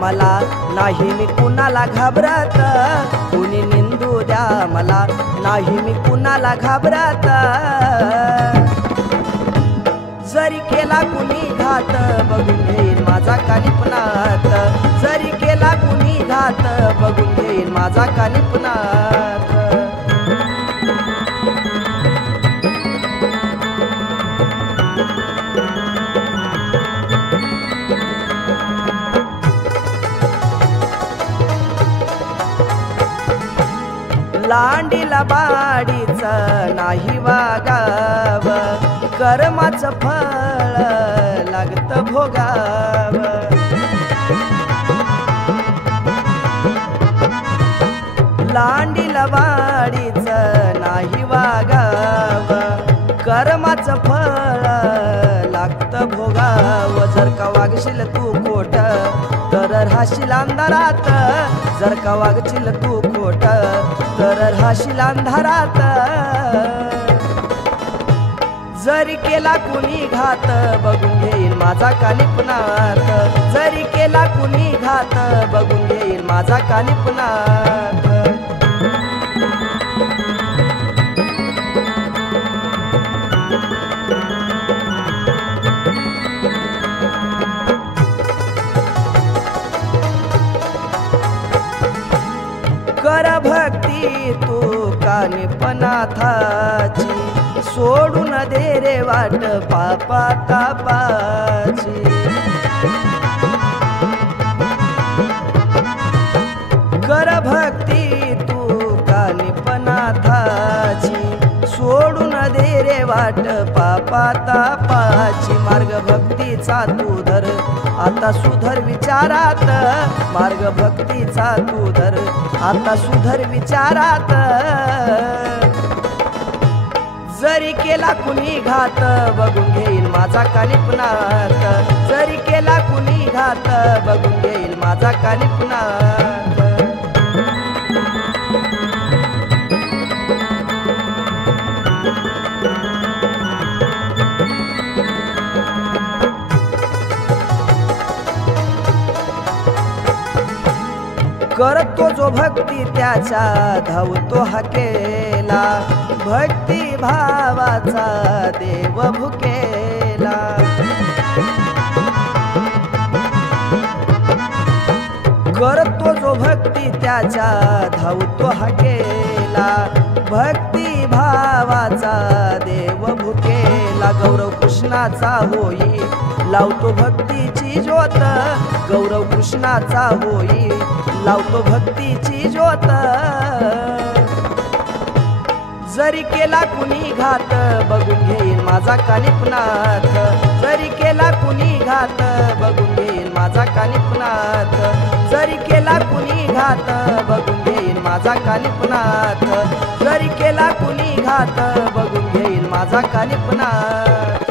मला, नाही मी कुणाला घाबरत, कुणी निंदू द्या मला, नाही मी कुणाला घाबरत। जरी केला कुणी घात बघून घेईन माझा कानिपनात, जरी केला कुणी घात बघून घेईन माझा कानिपनात। लांडीला बाडीच नाही वागाव, कर्माचं फळ लागतं भोगाव। लांडीला बाडीच नाही वागाव, कर्माचं फळ लागतं भोगाव। जर का वागशील तू खोट तर राहशील अंधारात, जर का वागशील तू खोट तर राहशील अंधारात। जरी केला कुणी घात बघून घेईन माझा कानिपनात, जरी केला कुणी घात बघून घेईन माझा कानिपनात। कर भक्ती तू कानिपनाथाची, सोडून दे रे वाट पापा तापाची। कर भक्ती तू कानिपनाथाची, सोडून दे रे वाट पापा तापाची। मार्ग भक्तीचा तू धर आता सुधर विचारात, मार्ग भक्तीचा तू धर आता सुधर विचारात। जरी केला कुणी घात बघून घेईल माझा कानिपनात, जरी केला कुणी घात बघून घेईल माझा कानिपनात। करतो जो भक्ती त्याच्या धावतो हाकेला, भक्ती भावाचा देव भुकेला। करतो जो भक्ती त्याच्या धावतो हाकेला, भक्ती भावाचा देव भुकेला। गौरव कृष्णाचा होई लावतो भक्तीची ज्योत, गौरव कृष्णाचा होई लावतो भक्तीची ज्योत। जरी केला कुणी घात बघून घेईन माझा कानिपनाथ, जरी केला कुणी घात बघून घेईन माझा कानिपनाथ, जरी केला कुणी घात बघून घेईन माझा कानिपनाथ, जरी केला कुणी घात बघून घेईन माझा कानिपनाथ।